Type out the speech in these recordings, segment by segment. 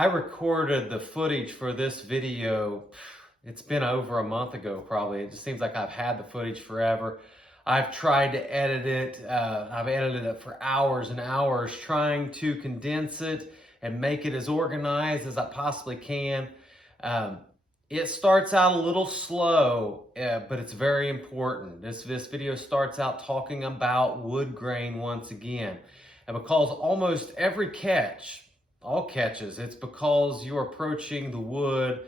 I recorded the footage for this video, it's been over a month ago probably. It just seems like I've had the footage forever. I've tried to edit it. I've edited it for hours and hours trying to condense it and make it as organized as I possibly can. It starts out a little slow, but it's very important. This video starts out talking about wood grain once again. And because almost every catch, all catches, it's because you're approaching the wood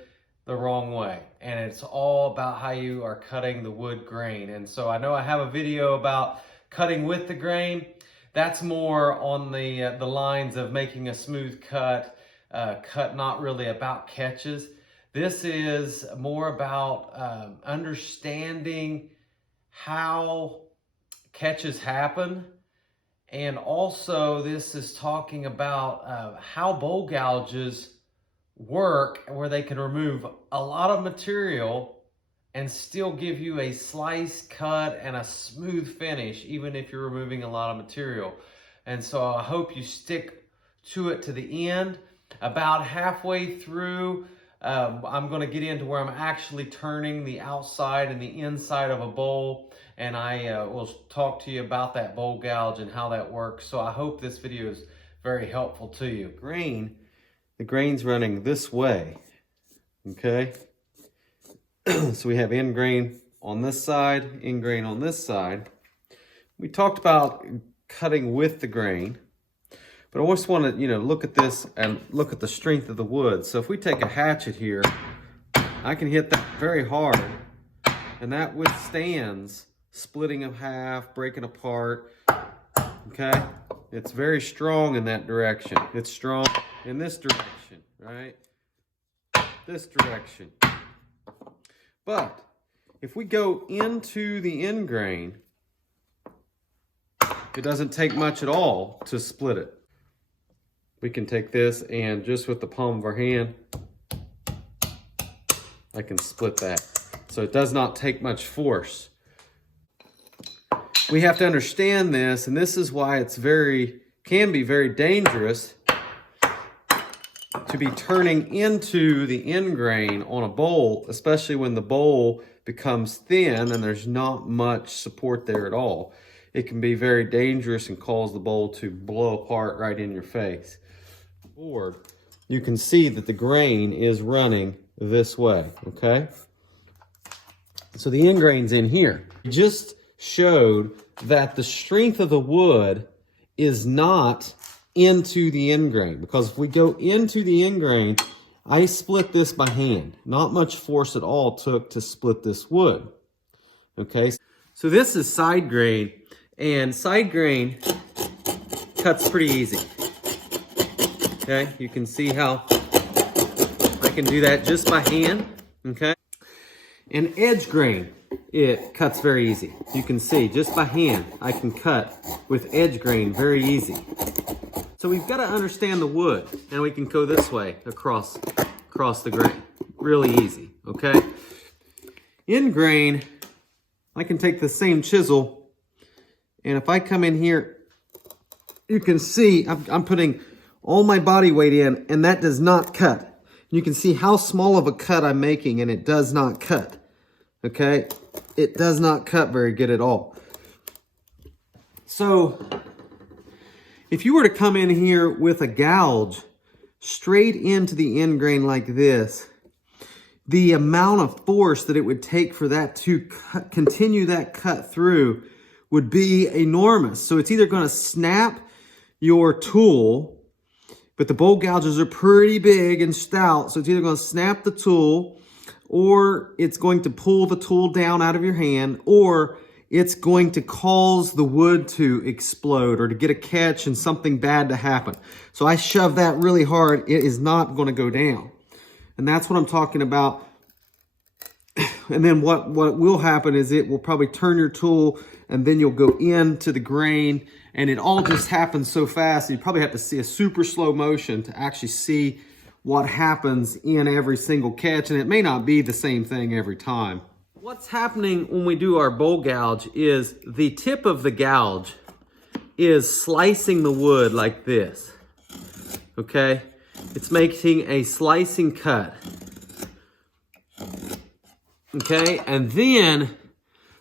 the wrong way. And it's all about how you are cutting the wood grain. And so I know I have a video about cutting with the grain. That's more on the lines of making a smooth cut, not really about catches. This is more about understanding how catches happen. And also this is talking about how bowl gouges work, where they can remove a lot of material and still give you a slice cut and a smooth finish, even if you're removing a lot of material. And so I hope you stick to it to the end. About halfway through, I'm going to get into where I'm actually turning the outside and the inside of a bowl, and I will talk to you about that bowl gouge and how that works. So I hope this video is very helpful to you. The grain's running this way, okay? So we have end grain on this side, end grain on this side. We talked about cutting with the grain, but I just want to, look at this and look at the strength of the wood. So if we take a hatchet here, I can hit that very hard, and that withstands splitting in half, breaking apart, okay? It's very strong in that direction. It's strong in this direction, right? This direction. But if we go into the end grain, it doesn't take much at all to split it. We can take this and just with the palm of our hand, I can split that. So it does not take much force. We have to understand this, and this is why it's can be very dangerous to be turning into the end grain on a bowl, especially when the bowl becomes thin and there's not much support there at all. It can be very dangerous and cause the bowl to blow apart right in your face. You can see that the grain is running this way, okay? So the end grain's in here. Just showed that the strength of the wood is not into the end grain, because if we go into the end grain, I split this by hand. Not much force at all took to split this wood. Okay, so this is side grain, and side grain cuts pretty easy. Okay, you can see how I can do that just by hand. Okay, and edge grain, it cuts very easy. You can see just by hand I can cut with edge grain very easy. So we've got to understand the wood, and we can go this way across the grain. Really easy, okay? End grain, I can take the same chisel, and if I come in here, you can see I'm putting all my body weight in, and that does not cut. You can see how small of a cut I'm making, and it does not cut, okay? It does not cut very good at all. So if you were to come in here with a gouge straight into the end grain like this, the amount of force that it would take for that to continue that cut through would be enormous. So it's either going to snap your tool, but the bowl gouges are pretty big and stout, so it's either going to snap the tool, or it's going to pull the tool down out of your hand, or it's going to cause the wood to explode or to get a catch and something bad to happen. So I shove that really hard, it is not going to go down. And that's what I'm talking about. And then what will happen is it will probably turn your tool, and then you'll go into the grain, and it all just happens so fast. You probably have to see a super slow motion to actually see what happens in every single catch, and it may not be the same thing every time. What's happening when we do our bowl gouge is the tip of the gouge is slicing the wood like this, okay? It's making a slicing cut. Okay, and then,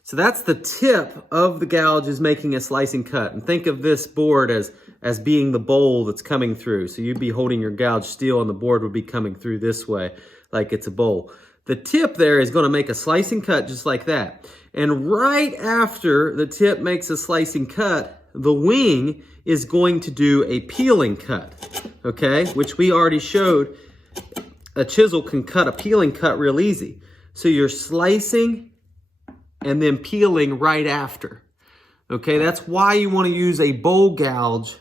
so that's the tip of the gouge is making a slicing cut. And think of this board as being the bowl that's coming through. So you'd be holding your gouge steel and the board would be coming through this way, like it's a bowl. The tip there is going to make a slicing cut just like that. And right after the tip makes a slicing cut, the wing is going to do a peeling cut, okay? Which we already showed. A chisel can cut a peeling cut real easy. So you're slicing and then peeling right after. Okay, that's why you want to use a bowl gouge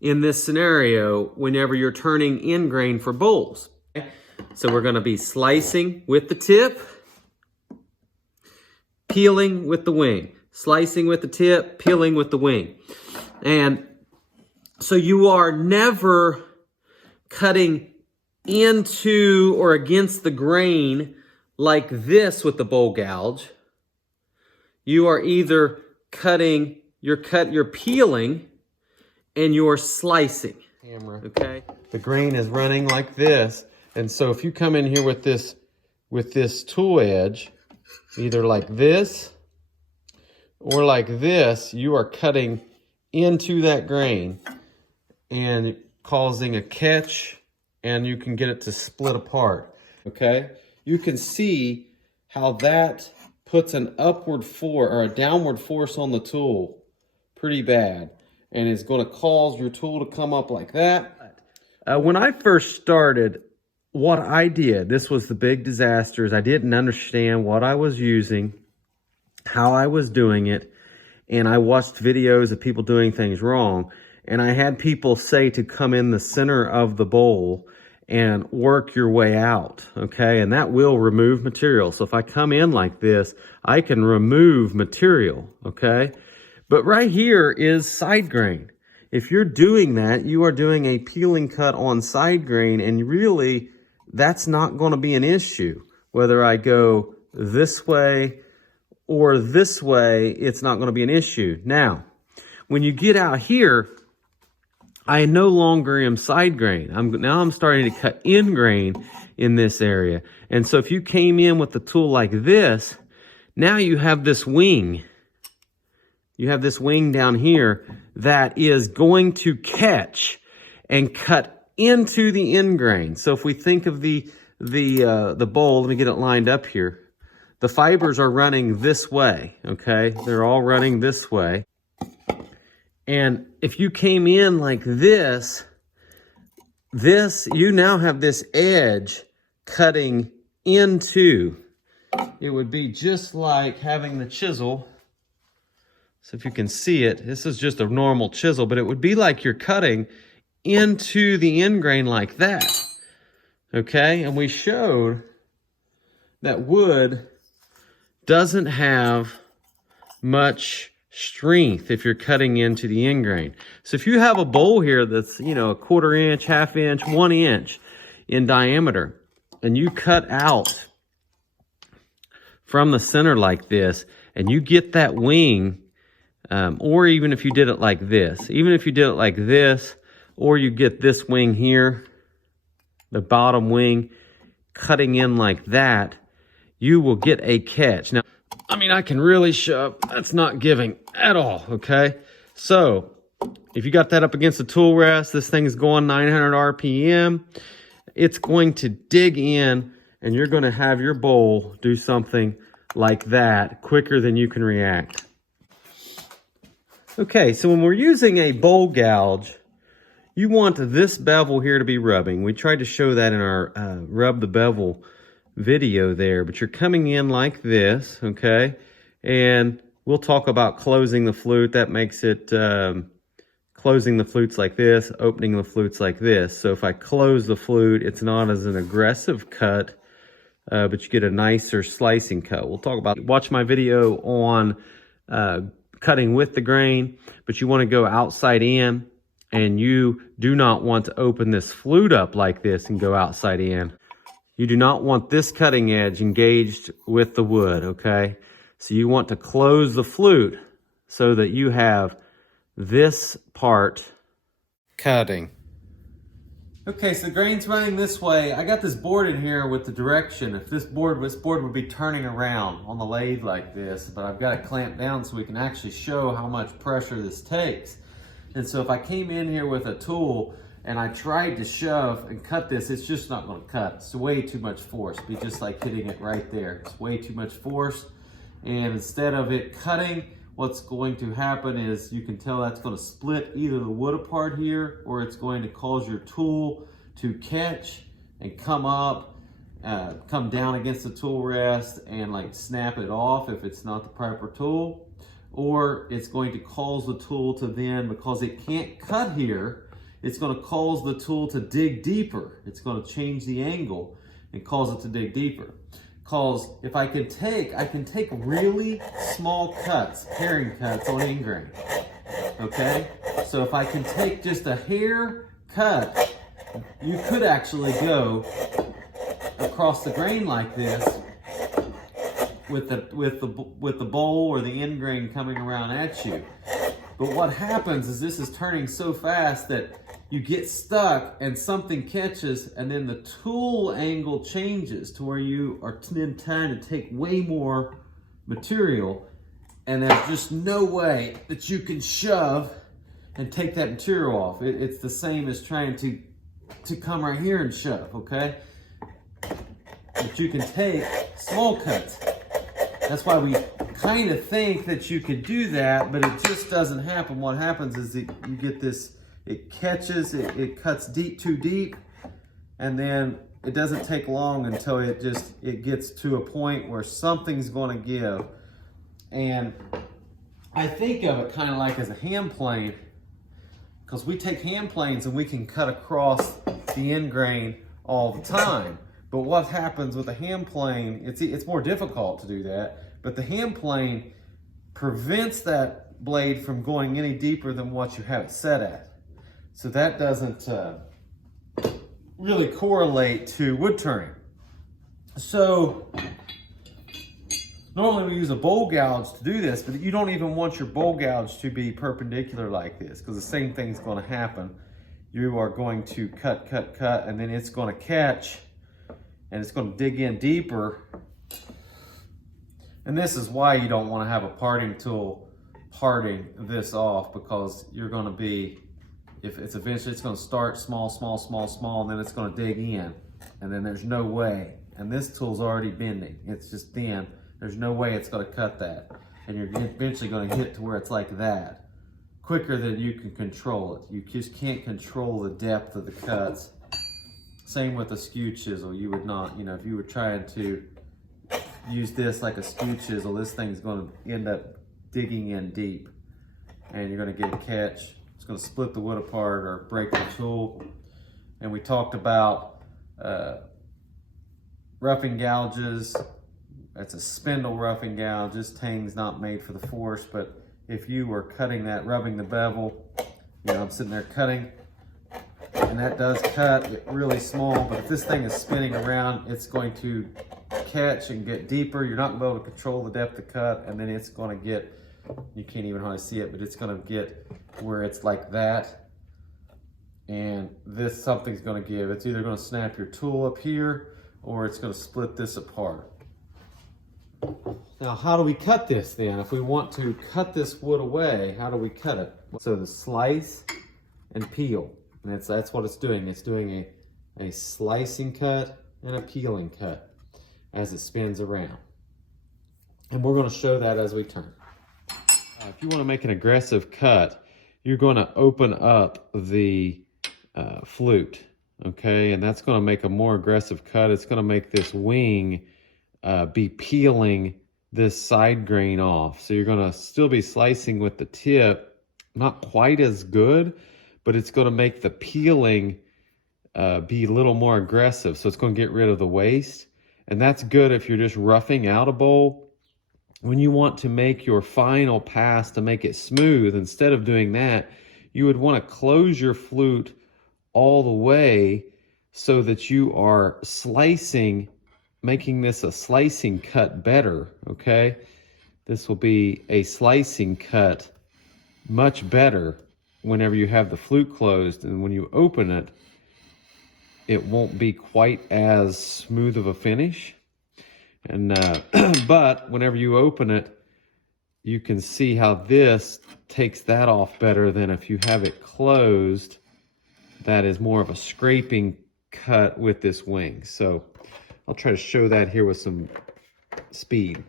in this scenario whenever you're turning end grain for bowls. So we're going to be slicing with the tip, peeling with the wing. Slicing with the tip, peeling with the wing. And so you are never cutting into or against the grain like this with the bowl gouge. You are either cutting, you're peeling, and you're slicing. Okay? The grain is running like this. And so if you come in here with this tool edge, either like this or like this, you are cutting into that grain and causing a catch, and you can get it to split apart. Okay? You can see how that puts an upward force or a downward force on the tool pretty bad, and it's going to cause your tool to come up like that. When I first started, what I did, this was the big disaster, is I didn't understand what I was using, how I was doing it, and I watched videos of people doing things wrong, and I had people say to come in the center of the bowl and work your way out, okay? And that will remove material. So if I come in like this, I can remove material, okay? But right here is side grain. If you're doing that, you are doing a peeling cut on side grain, and really, that's not going to be an issue. Whether I go this way or this way, it's not going to be an issue. Now, when you get out here, I no longer am side grain. Now I'm starting to cut end grain in this area. And so if you came in with the tool like this, now you have this wing. You have this wing down here that is going to catch and cut into the end grain. So if we think of the bowl, let me get it lined up here. The fibers are running this way, okay? They're all running this way. And if you came in like this, you now have this edge cutting into. It would be just like having the chisel. So if you can see it, this is just a normal chisel, but it would be like you're cutting into the end grain like that. Okay, and we showed that wood doesn't have much strength if you're cutting into the end grain. So if you have a bowl here that's, you know, a 1/4 inch, 1/2 inch, 1 inch in diameter, and you cut out from the center like this, and you get that wing, or even if you did it like this, or you get this wing here, the bottom wing, cutting in like that, you will get a catch. Now, I mean, I can really show up. That's not giving at all, okay? So, if you got that up against the tool rest, this thing is going 900 RPM. It's going to dig in, and you're going to have your bowl do something like that quicker than you can react. Okay, so when we're using a bowl gouge, you want this bevel here to be rubbing. We tried to show that in our rub the bevel video there, but you're coming in like this, okay? And we'll talk about closing the flute. That makes it closing the flutes like this, opening the flutes like this. So if I close the flute, it's not as an aggressive cut, but you get a nicer slicing cut. We'll talk about, watch my video on cutting with the grain, but you want to go outside in, and you do not want to open this flute up like this and go outside in. You do not want this cutting edge engaged with the wood, okay? So you want to close the flute so that you have this part cutting. Okay, so the grain's running this way. I got this board in here with the direction. If this board would be turning around on the lathe like this, but I've got it clamped down so we can actually show how much pressure this takes. And so if I came in here with a tool and I tried to shove and cut this, it's just not gonna cut. It's way too much force. It'd be just like hitting it right there. It's way too much force. And instead of it cutting, what's going to happen is you can tell that's going to split either the wood apart here, or it's going to cause your tool to catch and come up, come down against the tool rest and like snap it off if it's not the proper tool. Or it's going to cause the tool to then, because it can't cut here, it's going to cause the tool to dig deeper. It's going to change the angle and cause it to dig deeper. Because if I can take really small cuts, paring cuts on end grain, okay? So if I can take just a hair cut, you could actually go across the grain like this with the bowl or the end grain coming around at you. But what happens is this is turning so fast that you get stuck and something catches, and then the tool angle changes to where you are then trying to take way more material, and there's just no way that you can shove and take that material off. It's the same as trying to come right here and shove, okay? But you can take small cuts. That's why we kind of think that you could do that, but it just doesn't happen. What happens is that you get this, it catches, it cuts too deep, and then it doesn't take long until it gets to a point where something's going to give. And I think of it kind of like as a hand plane, because we take hand planes and we can cut across the end grain all the time. But what happens with a hand plane, it's more difficult to do that, but the hand plane prevents that blade from going any deeper than what you have it set at. So that doesn't really correlate to wood turning. So normally we use a bowl gouge to do this, but you don't even want your bowl gouge to be perpendicular like this, because the same thing's going to happen. You are going to cut, and then it's going to catch, and it's going to dig in deeper. And this is why you don't want to have a parting tool parting this off, because you're going to be, if it's eventually, it's going to start small, and then it's going to dig in, and then there's no way. And this tool's already bending. It's just thin. There's no way it's going to cut that. And you're eventually going to hit to where it's like that, quicker than you can control it. You just can't control the depth of the cuts. Same with a skew chisel. You would not, if you were trying to use this like a skew chisel, this thing's going to end up digging in deep, and you're going to get a catch. It's going to split the wood apart or break the tool. And we talked about roughing gouges. That's a spindle roughing gouge. This thing's not made for the force, but if you were cutting that, rubbing the bevel, I'm sitting there cutting, and that does cut really small, but if this thing is spinning around, it's going to catch and get deeper. You're not going to be able to control the depth of cut, and then it's going to get, you can't even hardly see it, but it's going to get where it's like that, and something's going to give. It's either going to snap your tool up here, or it's going to split this apart. Now, how do we cut this then? If we want to cut this wood away, how do we cut it? So the slice and peel, and that's what it's doing. It's doing a slicing cut and a peeling cut as it spins around. And we're going to show that as we turn. If you want to make an aggressive cut, you're going to open up the flute, okay? And that's going to make a more aggressive cut. It's going to make this wing be peeling this side grain off. So you're going to still be slicing with the tip, not quite as good, but it's going to make the peeling be a little more aggressive. So it's going to get rid of the waste. And that's good if you're just roughing out a bowl. When you want to make your final pass to make it smooth, instead of doing that, you would want to close your flute all the way so that you are slicing, making this a slicing cut better, okay? This will be a slicing cut much better whenever you have the flute closed, and when you open it, it won't be quite as smooth of a finish. And but whenever you open it, you can see how this takes that off better than if you have it closed. That is more of a scraping cut with this wing. So I'll try to show that here with some speed.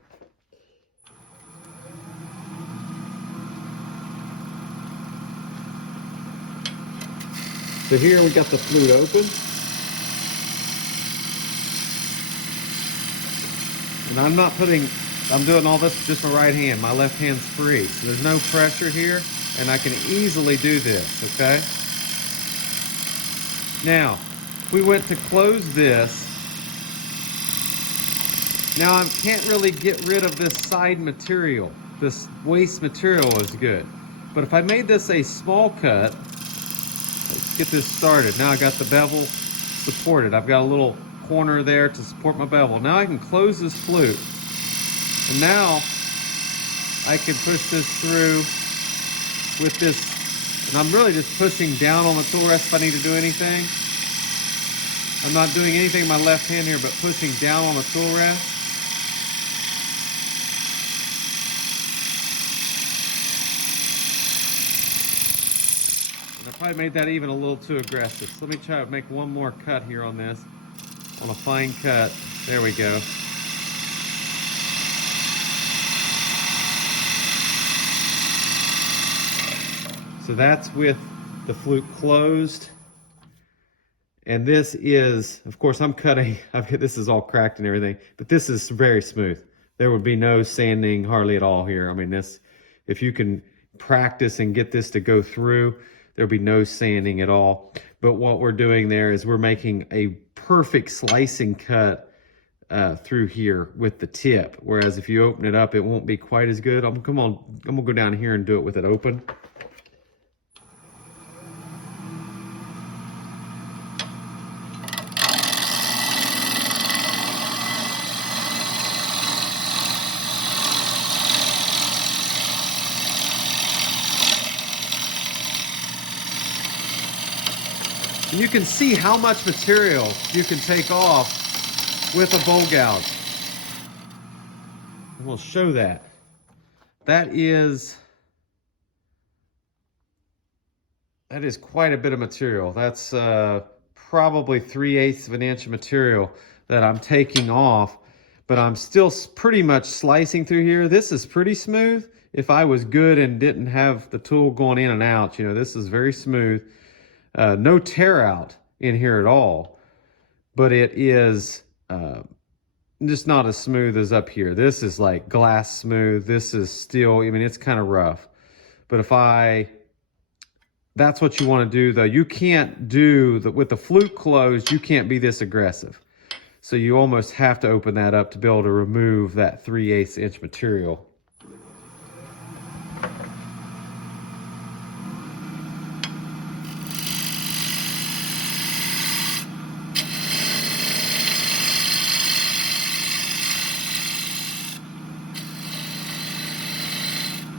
So here we got the flute open. And I'm doing all this with just my right hand. My left hand's free. So there's no pressure here, and I can easily do this, okay? Now, if we went to close this, now I can't really get rid of this side material. This waste material is good. But if I made this a small cut, let's get this started. Now I got the bevel supported. I've got a little corner there to support my bevel. Now I can close this flute. And now I can push this through with this. And I'm really just pushing down on the tool rest if I need to do anything. I'm not doing anything in my left hand here, but pushing down on the tool rest. And I probably made that even a little too aggressive. So let me try to make one more cut here on this. On a fine cut. There we go. So that's with the flute closed. And this is, of course, I'm cutting, this is all cracked and everything, but this is very smooth. There would be no sanding hardly at all here. I mean, this, if you can practice and get this to go through, there'll be no sanding at all. But what we're doing there is we're making a perfect slicing cut through here with the tip. Whereas if you open it up, it won't be quite as good. I'm gonna go down here and do it with it open. And you can see how much material you can take off with a bowl gouge. And we'll show that. That is quite a bit of material. That's probably 3/8 of an inch of material that I'm taking off, but I'm still pretty much slicing through here. This is pretty smooth. If I was good and didn't have the tool going in and out, you know, this is very smooth. No tear out in here at all, but it is just not as smooth as up here. This is like glass smooth. This is still, I mean, it's kind of rough. But that's what you want to do though. You can't do, with the flute closed, you can't be this aggressive. So you almost have to open that up to be able to remove that 3/8 inch material.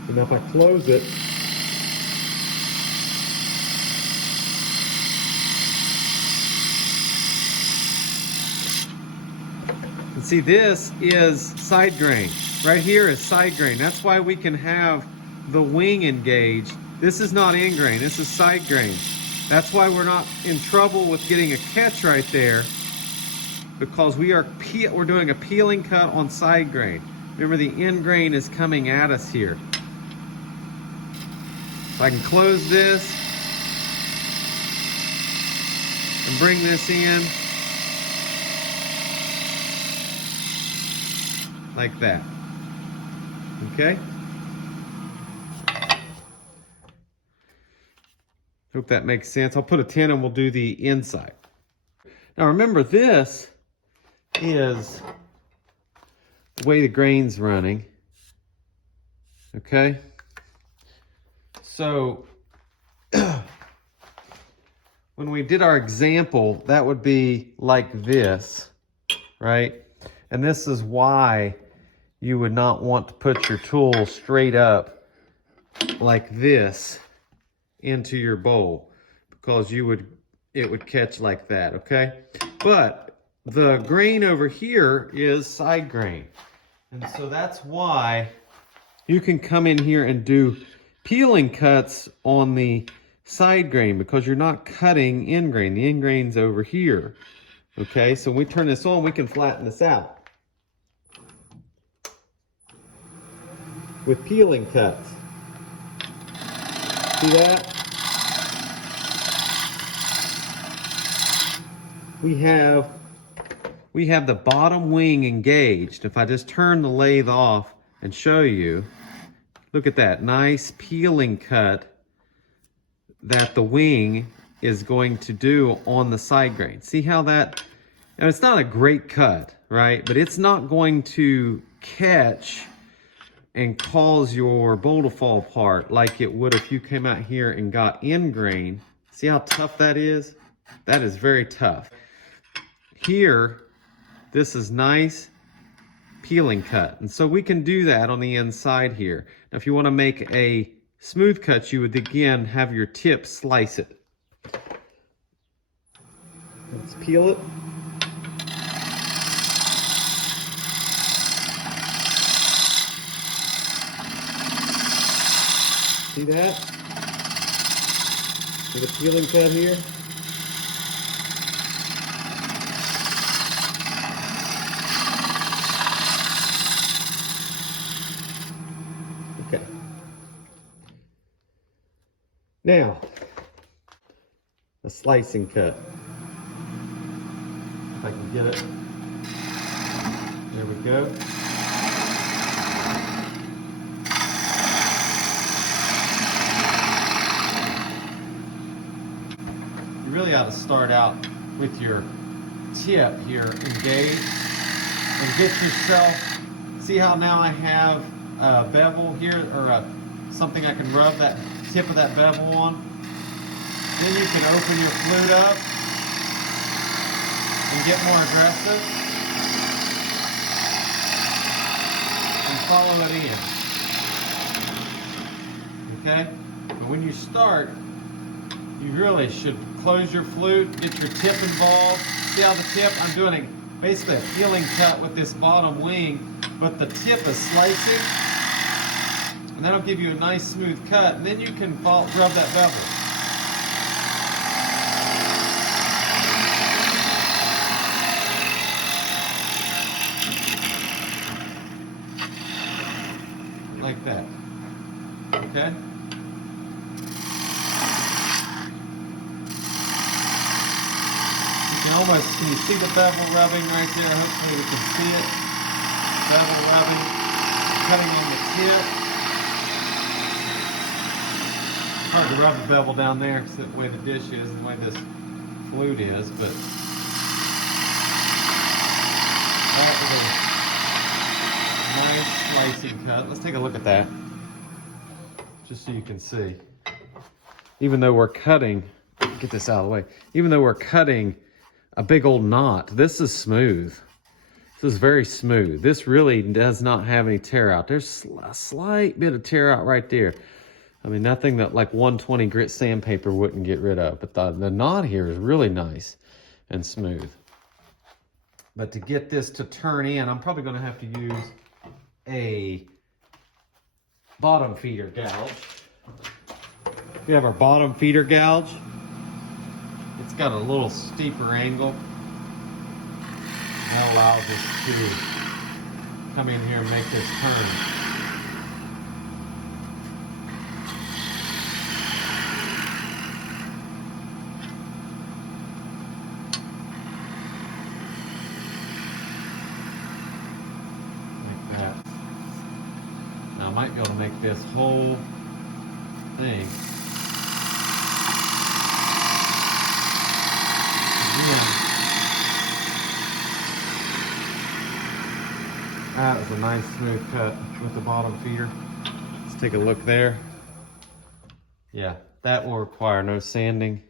And now if I close it, and see, this is side grain. Right here is side grain. That's why we can have the wing engaged. This is not end grain, this is side grain. That's why we're not in trouble with getting a catch right there, because we're doing a peeling cut on side grain. Remember, the end grain is coming at us here. So I can close this and bring this in like that. Okay? Hope that makes sense. I'll put a 10 and we'll do the inside. Now remember, this is the way the grain's running. Okay? So when we did our example, that would be like this, right? And this is why you would not want to put your tool straight up like this into your bowl, because you would it would catch like that, okay? But the grain over here is side grain. And so that's why you can come in here and do peeling cuts on the side grain, because you're not cutting end grain. The end grain's over here. Okay, so when we turn this on, we can flatten this out with peeling cuts. See that? We have the bottom wing engaged. If I just turn the lathe off and show you, look at that nice peeling cut that the wing is going to do on the side grain. See how that, and it's not a great cut, right? But it's not going to catch and cause your bowl to fall apart like it would if you came out here and got end grain. See how tough that is? That is very tough. Here, this is nice peeling cut. And so we can do that on the inside here. Now, if you want to make a smooth cut, you would again have your tip slice it. Let's peel it. See that? See the peeling cut here? Okay. Now, a slicing cut. If I can get it. There we go. You really ought to start out with your tip here engaged and get yourself, see how now I have a bevel here, or something I can rub that tip of that bevel on. Then you can open your flute up and get more aggressive and follow it in. Okay? But when you start, you really should close your flute, get your tip involved. See how the tip, I'm doing basically a peeling cut with this bottom wing, but the tip is slicing, and that'll give you a nice smooth cut, and then you can rub that bevel. Like that. Okay? Almost, can you see the bevel rubbing right there? Hopefully we can see it. Bevel rubbing, cutting on the tip. It's hard to rub the bevel down there because the way the dish is, the way this flute is, but that is a nice slicing cut. Let's take a look at that, just so you can see. Even though we're cutting, get this out of the way, even though we're cutting a big old knot, this is smooth. This is very smooth. This really does not have any tear out. There's a slight bit of tear out right there. I mean, nothing that like 120 grit sandpaper wouldn't get rid of, but the knot here is really nice and smooth. But to get this to turn in, I'm probably gonna have to use a bottom feeder gouge. We have our bottom feeder gouge. It's got a little steeper angle. That allows us to come in here and make this turn. Like that. Now I might be able to make this whole thing. That was a nice smooth cut with the bottom feeder. Let's take a look there. Yeah, that will require no sanding.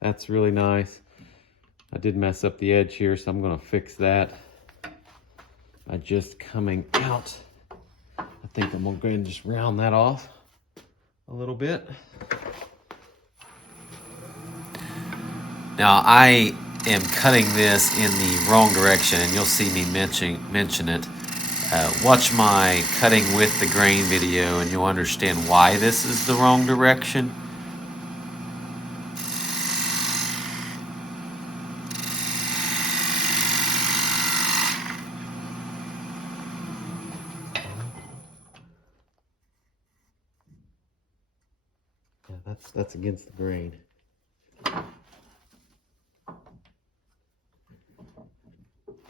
That's really nice. I did mess up the edge here, so I'm gonna fix that by just coming out. I think I'm gonna go ahead and just round that off a little bit. Now I am cutting this in the wrong direction, and you'll see me mention it. Watch my cutting with the grain video and you'll understand why this is the wrong direction. Yeah, that's against the grain.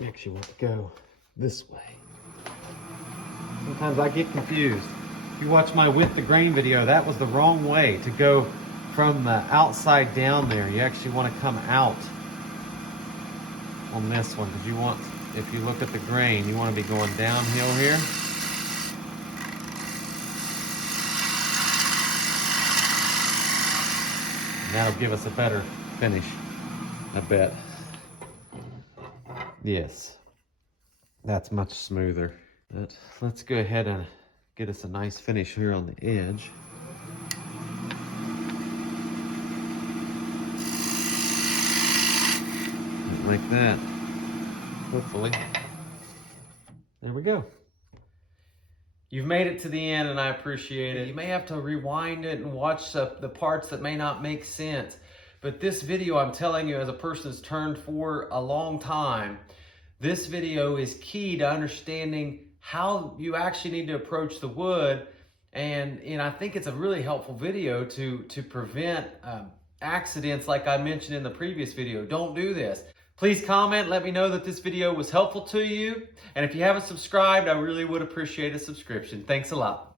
You actually want to go this way. Sometimes I get confused. If you watch my with the grain video, that was the wrong way to go from the outside down there. You actually want to come out on this one because you want, if you look at the grain, you want to be going downhill here. And that'll give us a better finish, I bet. Yes, that's much smoother. But let's go ahead and get us a nice finish here on the edge. Like that, hopefully. There we go. You've made it to the end and I appreciate it. You may have to rewind it and watch the parts that may not make sense. But this video, I'm telling you, as a person who's turned for a long time, this video is key to understanding how you actually need to approach the wood. And I think it's a really helpful video to prevent accidents like I mentioned in the previous video. Don't do this. Please comment, let me know that this video was helpful to you. And if you haven't subscribed, I really would appreciate a subscription. Thanks a lot.